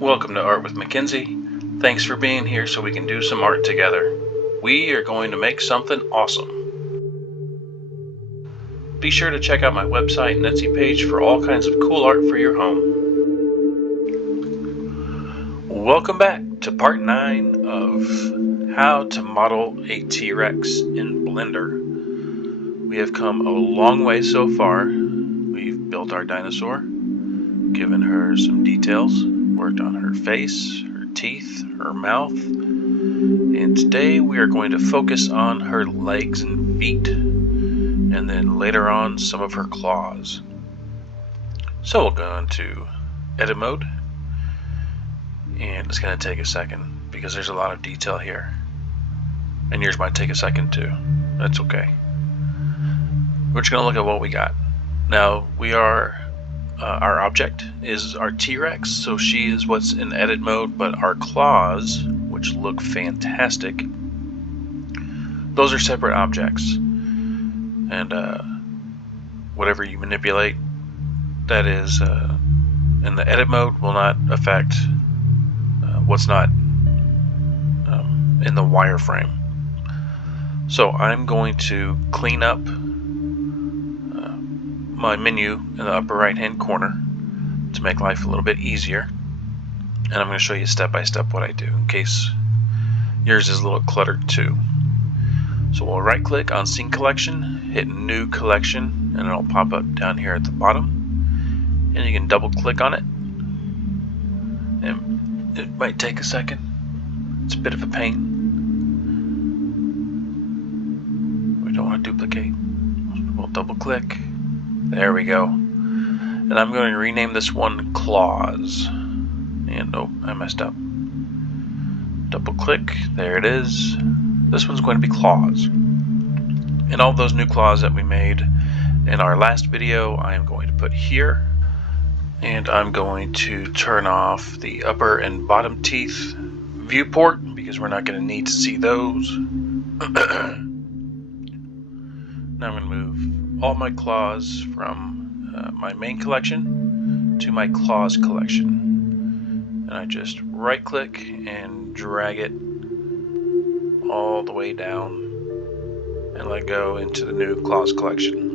Welcome to Art with Mackenzie. Thanks for being here so we can do some art together. We are going to make something awesome. Be sure to check out my website and Etsy page for all kinds of cool art for your home. Welcome back to part 9 of how to model a T-Rex in Blender. We have come a long way so far. We've built our dinosaur, given her some details, worked on her face, her teeth, her mouth, and today we are going to focus on her legs and feet, and then later on some of her claws. So we'll go into edit mode, and it's going to take a second because there's a lot of detail here, and yours might take a second too. That's okay. We're just going to look at what we got. Now we are our object is our T-Rex, so she is what's in edit mode, but our claws, which look fantastic, those are separate objects. And whatever you manipulate that is in the edit mode will not affect what's not in the wireframe. So I'm going to clean up my menu in the upper right hand corner to make life a little bit easier, and I'm going to show you step by step what I do in case yours is a little cluttered too. So we'll right click on Scene Collection, hit New Collection, and it'll pop up down here at the bottom, and you can double click on it, and it might take a second. It's a bit of a pain. We don't want to duplicate. We'll double click. There we go. And I'm going to rename this one Claws. And oh, I messed up. Double click. There it is. This one's going to be Claws. And all those new claws that we made in our last video, I am going to put here. And I'm going to turn off the upper and bottom teeth viewport because we're not going to need to see those. Now I'm going to move all my claws from my main collection to my claws collection, and I just right click and drag it all the way down and let go into the new claws collection.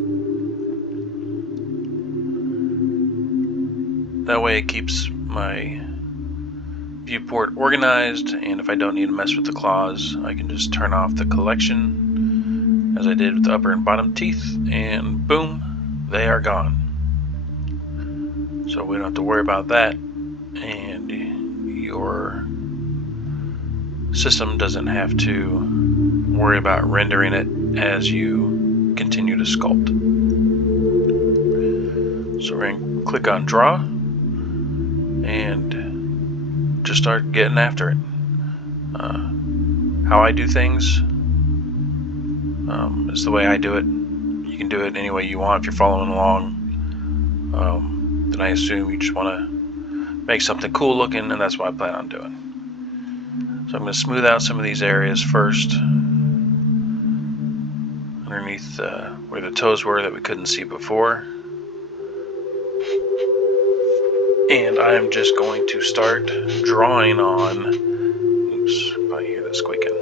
That way it keeps my viewport organized, and if I don't need to mess with the claws, I can just turn off the collection as I did with the upper and bottom teeth, and boom, they are gone. So we don't have to worry about that, and your system doesn't have to worry about rendering it as you continue to sculpt. So we're going to click on Draw and just start getting after it. How I do things is the way I do it. You can do it any way you want if you're following along. Then I assume you just want to make something cool looking, and that's what I plan on doing. So I'm going to smooth out some of these areas first, underneath where the toes were that we couldn't see before. And I'm just going to start drawing on, oops, I hear that squeaking.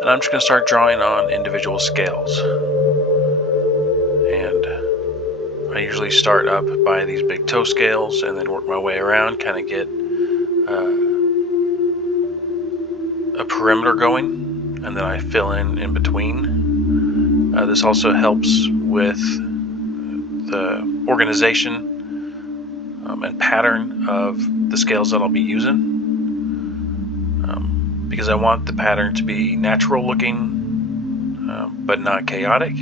And I'm just going to start drawing on individual scales. And I usually start up by these big toe scales and then work my way around, kind of get a perimeter going, and then I fill in between. This also helps with the organization and pattern of the scales that I'll be using. Because I want the pattern to be natural looking, but not chaotic,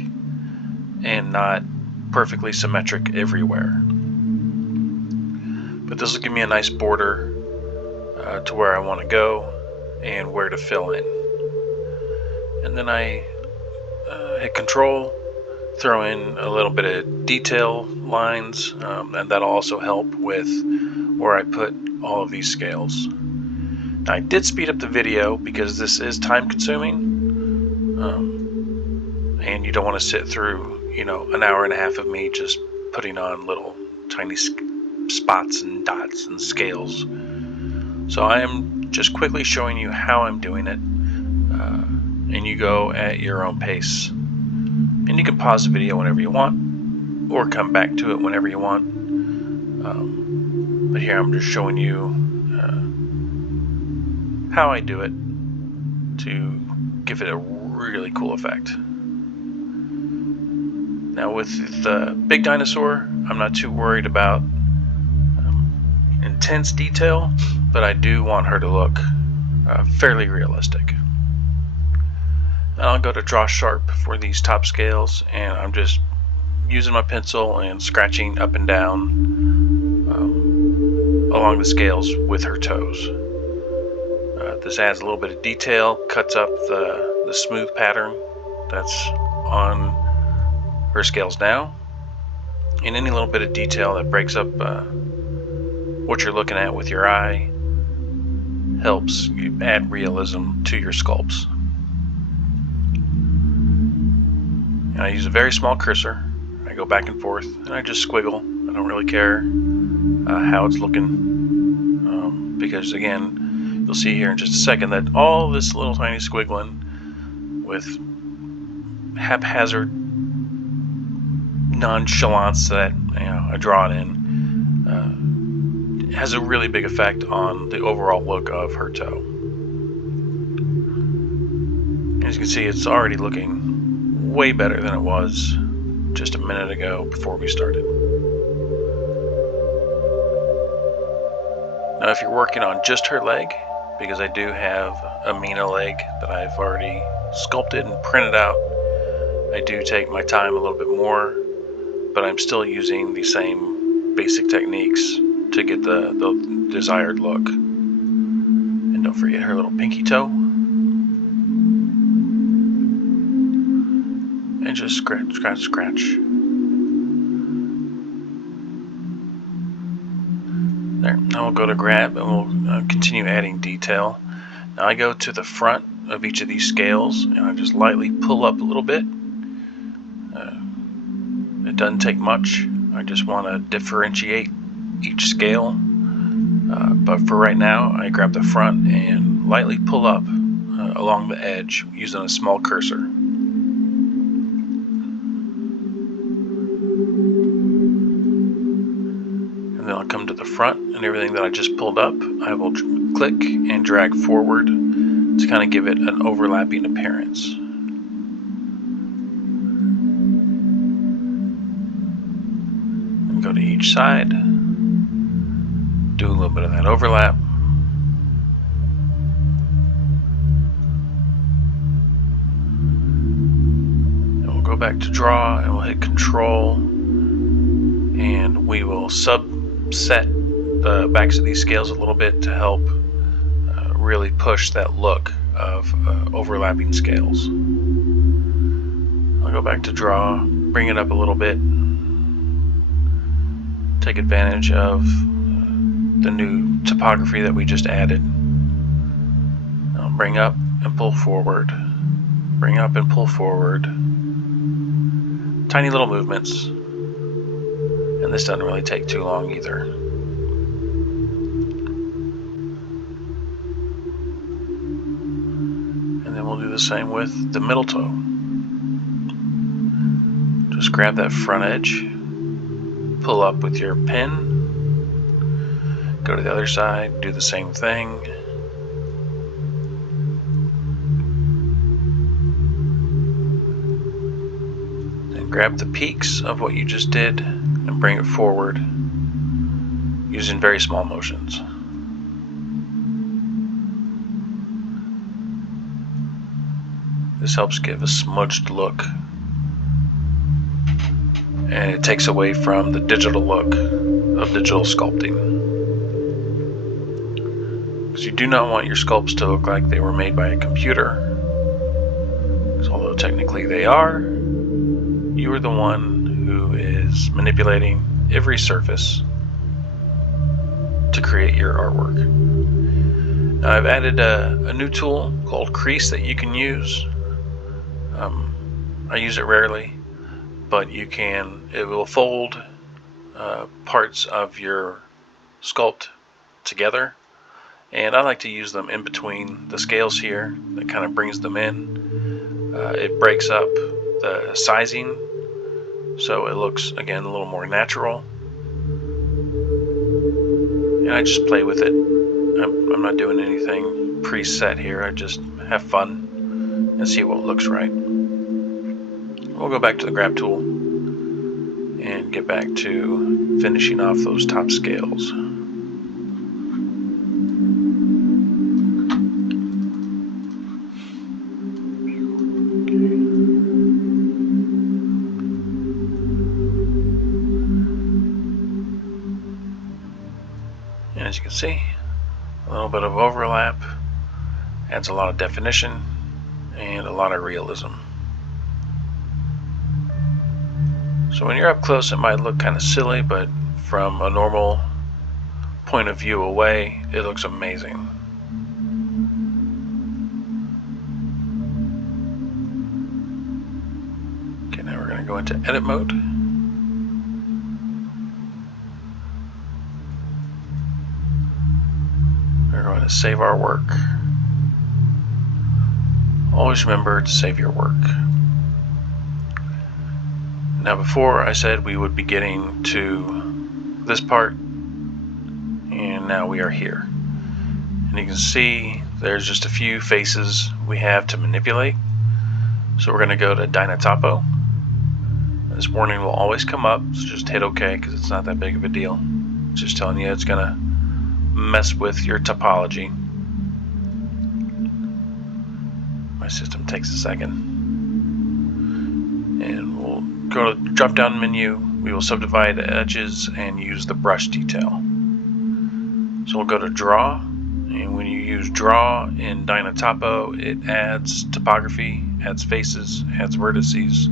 and not perfectly symmetric everywhere. But this will give me a nice border to where I want to go and where to fill in. And then I hit Control, throw in a little bit of detail lines, and that'll also help with where I put all of these scales. Now, I did speed up the video because this is time consuming, and you don't want to sit through, an hour and a half of me just putting on little tiny spots and dots and scales. So I am just quickly showing you how I'm doing it, and you go at your own pace. And you can pause the video whenever you want, or come back to it whenever you want. But here I'm just showing you how I do it to give it a really cool effect. Now with the big dinosaur, I'm not too worried about intense detail, but I do want her to look fairly realistic. And I'll go to draw sharp for these top scales, and I'm just using my pencil and scratching up and down along the scales with her toes. This adds a little bit of detail, cuts up the smooth pattern that's on her scales now, and any little bit of detail that breaks up what you're looking at with your eye helps you add realism to your sculpts. And I use a very small cursor. I go back and forth and I just squiggle. I don't really care how it's looking, because again, you'll see here in just a second that all this little tiny squiggling with haphazard nonchalance that I draw it in has a really big effect on the overall look of her toe. As you can see, it's already looking way better than it was just a minute ago before we started. Now if you're working on just her leg, because I do have a Mina leg that I've already sculpted and printed out, I do take my time a little bit more, but I'm still using the same basic techniques to get the desired look. And don't forget her little pinky toe. And just scratch, scratch, scratch. There. Now we'll go to grab and we'll continue adding detail. Now I go to the front of each of these scales and I just lightly pull up a little bit. It doesn't take much. I just want to differentiate each scale. But for right now, I grab the front and lightly pull up along the edge using a small cursor. And then I'll come to the front, and everything that I just pulled up, I will click and drag forward to kind of give it an overlapping appearance. And go to each side, do a little bit of that overlap. And we'll go back to draw and we'll hit Control, and we will subset the backs of these scales a little bit to help really push that look of overlapping scales. I'll go back to draw, bring it up a little bit, take advantage of the new topography that we just added. I'll bring up and pull forward, bring up and pull forward. Tiny little movements, and this doesn't really take too long either. And then we'll do the same with the middle toe. Just grab that front edge, pull up with your pen, go to the other side, do the same thing. Then grab the peaks of what you just did and bring it forward using very small motions. This helps give a smudged look, and it takes away from the digital look of digital sculpting. Because you do not want your sculpts to look like they were made by a computer. Because although technically they are, you are the one who is manipulating every surface to create your artwork. Now I've added a new tool called Crease that you can use. I use it rarely, but it will fold parts of your sculpt together, and I like to use them in between the scales here. That kind of brings them in. It breaks up the sizing, so it looks, again, a little more natural. And I just play with it. I'm not doing anything preset here. I just have fun and see what looks right. We'll go back to the grab tool and get back to finishing off those top scales. And as you can see, a little bit of overlap adds a lot of definition and a lot of realism. So when you're up close, it might look kind of silly, but from a normal point of view away, it looks amazing. Okay, now we're going to go into edit mode. We're going to save our work. Always remember to save your work. Now, before I said we would be getting to this part, and now we are here. And you can see there's just a few faces we have to manipulate. So we're going to go to Dynatopo. This warning will always come up, so just hit OK because it's not that big of a deal. It's just telling you it's going to mess with your topology. My system takes a second. And we'll go to the drop down menu. We will subdivide edges and use the brush detail. So we'll go to draw, and when you use draw in Dynatopo, it adds topography, adds faces, adds vertices,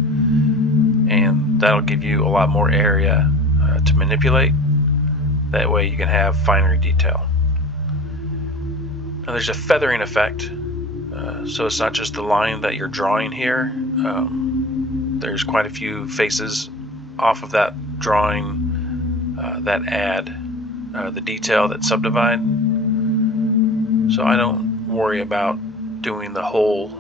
and that'll give you a lot more area to manipulate. That way you can have finer detail. Now there's a feathering effect, so it's not just the line that you're drawing here. There's quite a few faces off of that drawing that add the detail that subdivide. So I don't worry about doing the whole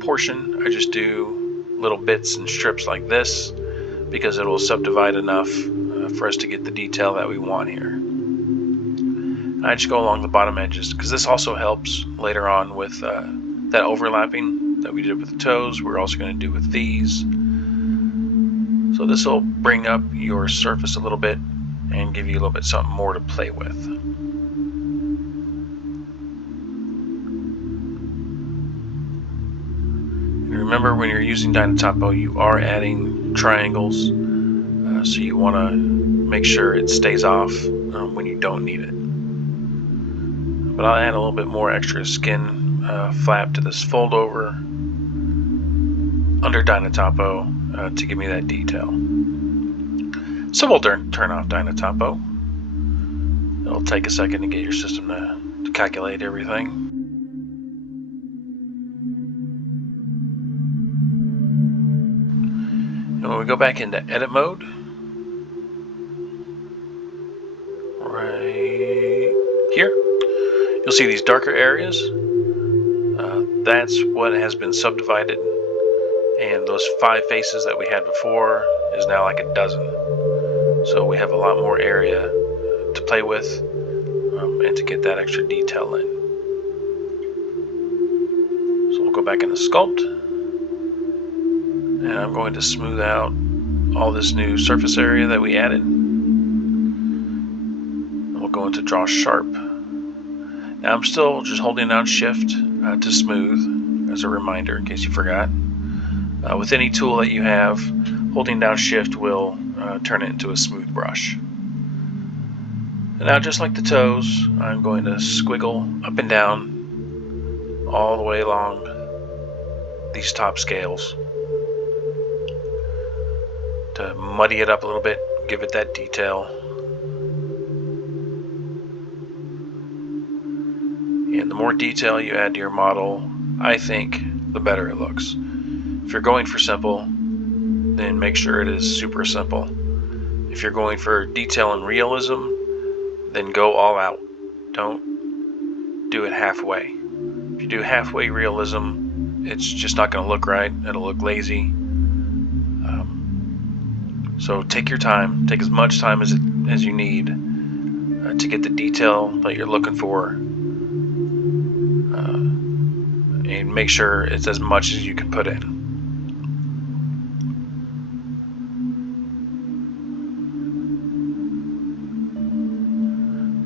portion. I just do little bits and strips like this because it will subdivide enough for us to get the detail that we want here. And I just go along the bottom edges because this also helps later on with that overlapping that we did with the toes. We're also going to do with these. So this will bring up your surface a little bit and give you a little bit something more to play with. And remember, when you're using Dynatopo, you are adding triangles, so you want to make sure it stays off when you don't need it. But I'll add a little bit more extra skin flap to this fold over under Dynatopo to give me that detail. So we'll turn off Dynatopo. It'll take a second to get your system to calculate everything. And when we go back into edit mode, right here, you'll see these darker areas. That's what has been subdivided, and those 5 faces that we had before is now like a dozen. So we have a lot more area to play with and to get that extra detail in. So we'll go back into Sculpt, and I'm going to smooth out all this new surface area that we added. And we'll go into Draw Sharp. Now I'm still just holding down Shift to smooth, as a reminder in case you forgot. With any tool that you have, holding down Shift will turn it into a smooth brush. And now, just like the toes, I'm going to squiggle up and down all the way along these top scales to muddy it up a little bit, give it that detail. And the more detail you add to your model, I think, the better it looks. If you're going for simple, then make sure it is super simple. If you're going for detail and realism, then go all out. Don't do it halfway. If you do halfway realism, it's just not going to look right. It'll look lazy. So take your time. Take as much time as you need to get the detail that you're looking for, and make sure it's as much as you can put in.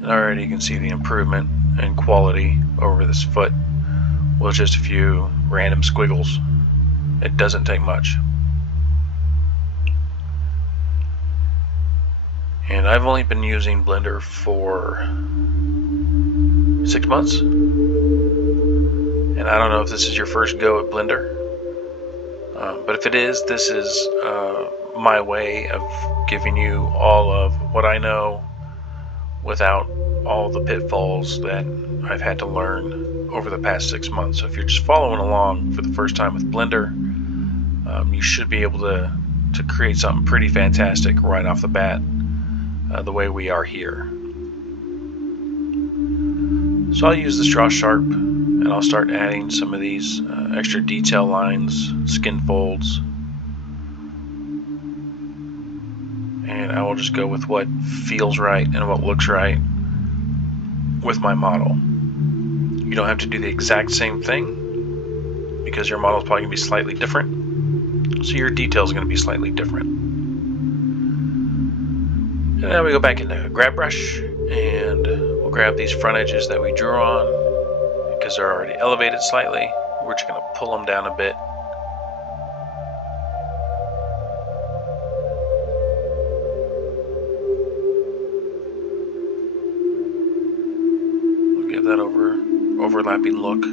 And already you can see the improvement in quality over this foot with just a few random squiggles. It doesn't take much. And I've only been using Blender for 6 months. And I don't know if this is your first go at Blender. But if it is, this is my way of giving you all of what I know without all the pitfalls that I've had to learn over the past 6 months. So if you're just following along for the first time with Blender, you should be able to create something pretty fantastic right off the bat, the way we are here. So I'll use the straw sharp, and I'll start adding some of these extra detail lines, skin folds, and I will just go with what feels right and what looks right with my model. You don't have to do the exact same thing because your model is probably going to be slightly different, so your detail is going to be slightly different. And now we go back into a grab brush, and we'll grab these front edges that we drew on. Because they're already elevated slightly, we're just going to pull them down a bit. We'll give that overlapping look.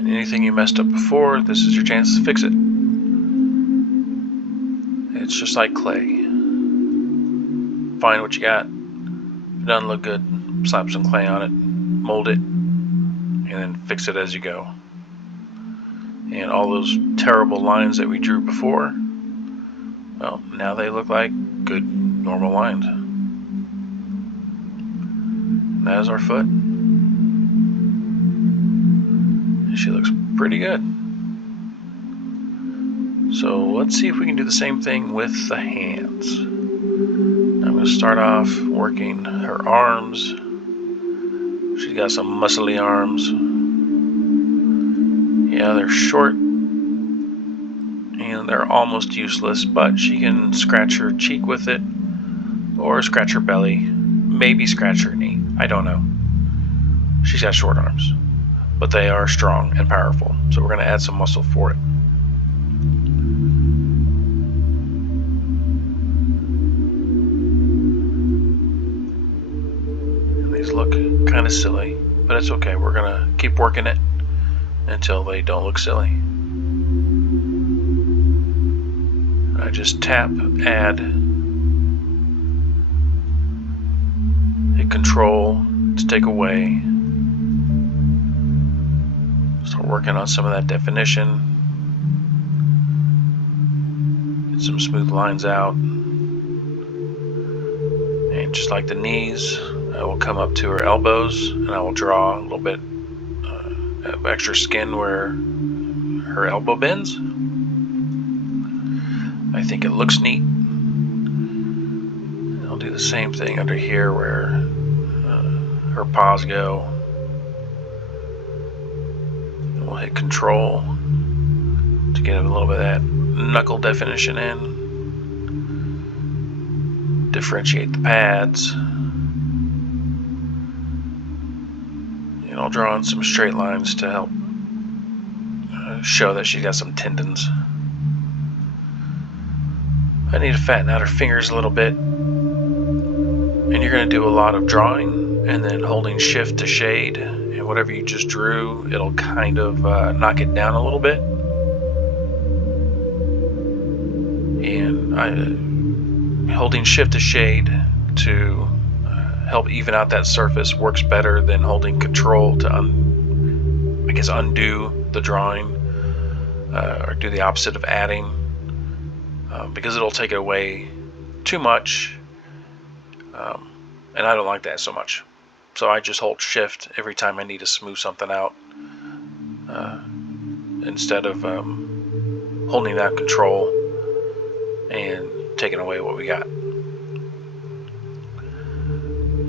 And anything you messed up before, this is your chance to fix it. It's just like clay. Find what you got. If it doesn't look good, slap some clay on it, mold it, and then fix it as you go. And all those terrible lines that we drew before, well, now they look like good, normal lines. And that is our foot. And she looks pretty good. So let's see if we can do the same thing with the hands. I'm going to start off working her arms. She's got some muscly arms. Yeah, they're short and they're almost useless, but she can scratch her cheek with it, or scratch her belly, maybe scratch her knee. I don't know. She's got short arms, but they are strong and powerful, so we're going to add some muscle for it. These look kind of silly, but it's okay. We're gonna keep working it until they don't look silly. I just tap, add, hit Control to take away. Start working on some of that definition. Get some smooth lines out. And just like the knees, I will come up to her elbows and I will draw a little bit of extra skin where her elbow bends. I think it looks neat. And I'll do the same thing under here where her paws go. And we'll hit Control to get a little bit of that knuckle definition in. Differentiate the pads. And I'll draw in some straight lines to help show that she's got some tendons. I need to fatten out her fingers a little bit. And you're going to do a lot of drawing and then holding Shift to shade. And whatever you just drew, it'll kind of knock it down a little bit. And holding Shift to shade to help even out that surface works better than holding Control to undo the drawing, or do the opposite of adding, because it'll take it away too much And I don't like that so much. So I just hold shift every time I need to smooth something out, instead of holding down control and taking away what we got.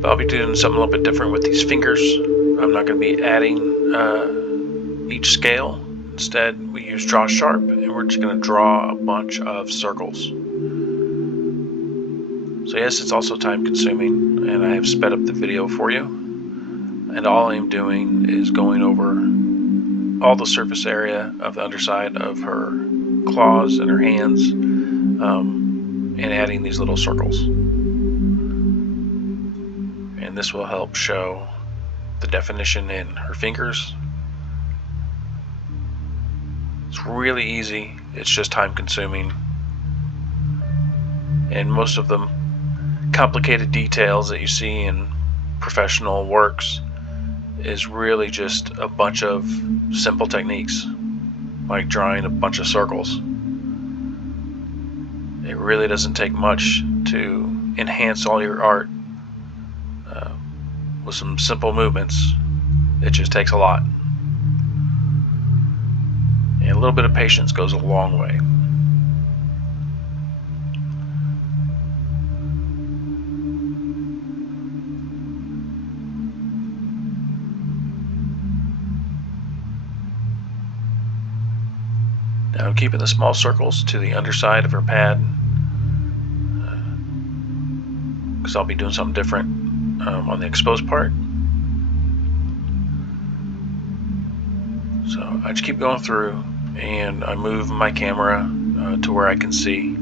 But I'll be doing something a little bit different with these fingers. I'm not going to be adding each scale. Instead, we use draw sharp, and we're just going to draw a bunch of circles. So yes, it's also time consuming, and I have sped up the video for you. And all I'm doing is going over all the surface area of the underside of her claws and her hands, and adding these little circles. And this will help show the definition in her fingers. It's really easy, it's just time consuming. And most of the complicated details that you see in professional works is really just a bunch of simple techniques, like drawing a bunch of circles. It really doesn't take much to enhance all your art with some simple movements. It just takes a lot. And a little bit of patience goes a long way. Now I'm keeping the small circles to the underside of her pad, because I'll be doing something different on the exposed part. So I just keep going through, and I move my camera to where I can see,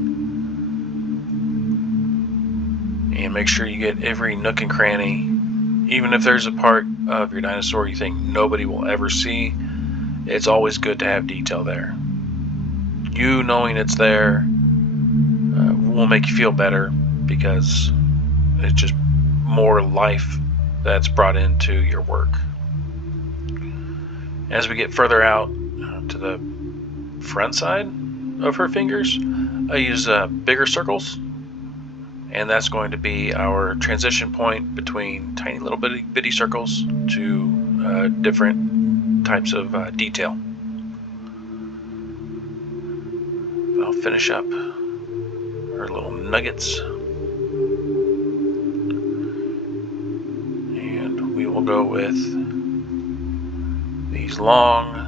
and make sure you get every nook and cranny. Even if there's a part of your dinosaur you think nobody will ever see, it's always good to have detail there. You knowing it's there will make you feel better, because it's just more life that's brought into your work. As we get further out to the front side of her fingers, I use bigger circles, and that's going to be our transition point between tiny little bitty circles to different types of detail. I'll finish up her little nuggets, and we will go with these long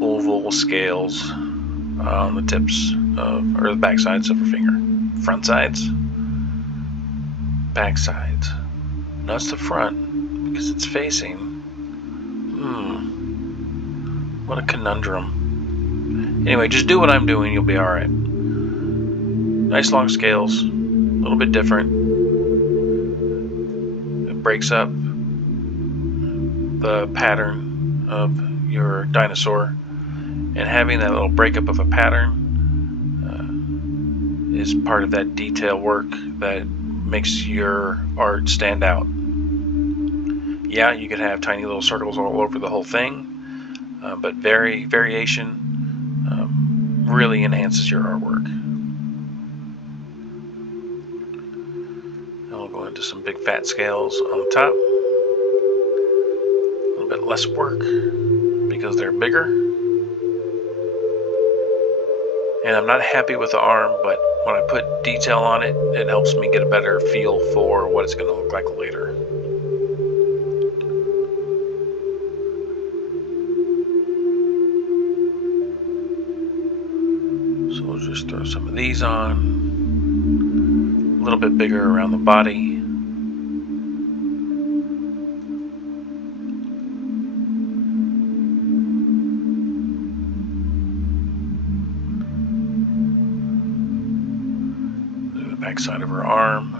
oval scales on the tips of, or the back sides of her finger. Front sides, back sides. Now it's the front because it's facing. What a conundrum. Anyway, just do what I'm doing, you'll be alright. Nice long scales, a little bit different. It breaks up the pattern of your dinosaur, and having that little breakup of a pattern is part of that detail work that makes your art stand out. Yeah, you could have tiny little circles all over the whole thing, but variation really enhances your artwork. And we'll go into some big fat scales on the top. A little bit less work because they're bigger. And I'm not happy with the arm, but when I put detail on it, it helps me get a better feel for what it's going to look like later. So we'll just throw some of these on, a little bit bigger around the body. The back side of her arm.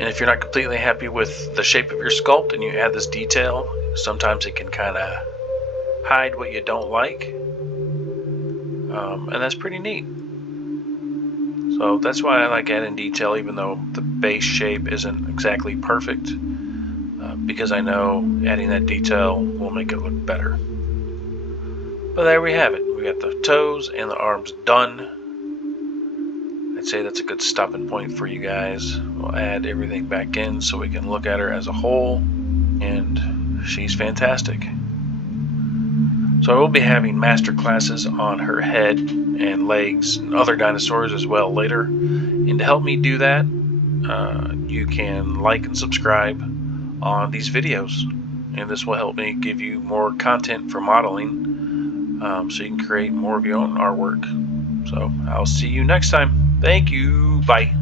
And if you're not completely happy with the shape of your sculpt and you add this detail, sometimes it can kind of hide what you don't like. And that's pretty neat. So that's why I like adding detail, even though the base shape isn't exactly perfect, because I know adding that detail will make it look better. But there we have it. We got the toes and the arms done. I'd say that's a good stopping point for you guys. We'll add everything back in so we can look at her as a whole, and she's fantastic. So I will be having master classes on her head and legs and other dinosaurs as well later. And to help me do that, you can like and subscribe on these videos, and this will help me give you more content for modeling, so you can create more of your own artwork. So I'll see you next time. Thank you. Bye.